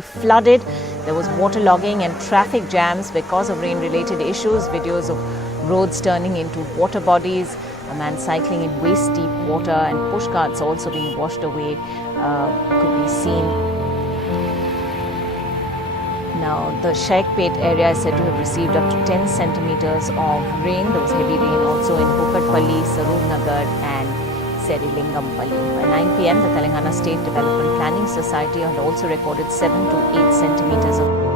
flooded. There was waterlogging and traffic jams because of rain-related issues. Videos of roads turning into water bodies, a man cycling in waist-deep water, and pushcarts also being washed away could be seen. Now, the Sheikhpet area is said to have received up to 10 centimeters of rain. There was heavy rain also in Kukatpalli, Sarur Nagar, and Serilingampalli. By 9 p.m., the Telangana State Development Planning Society had also recorded 7 to 8 centimeters of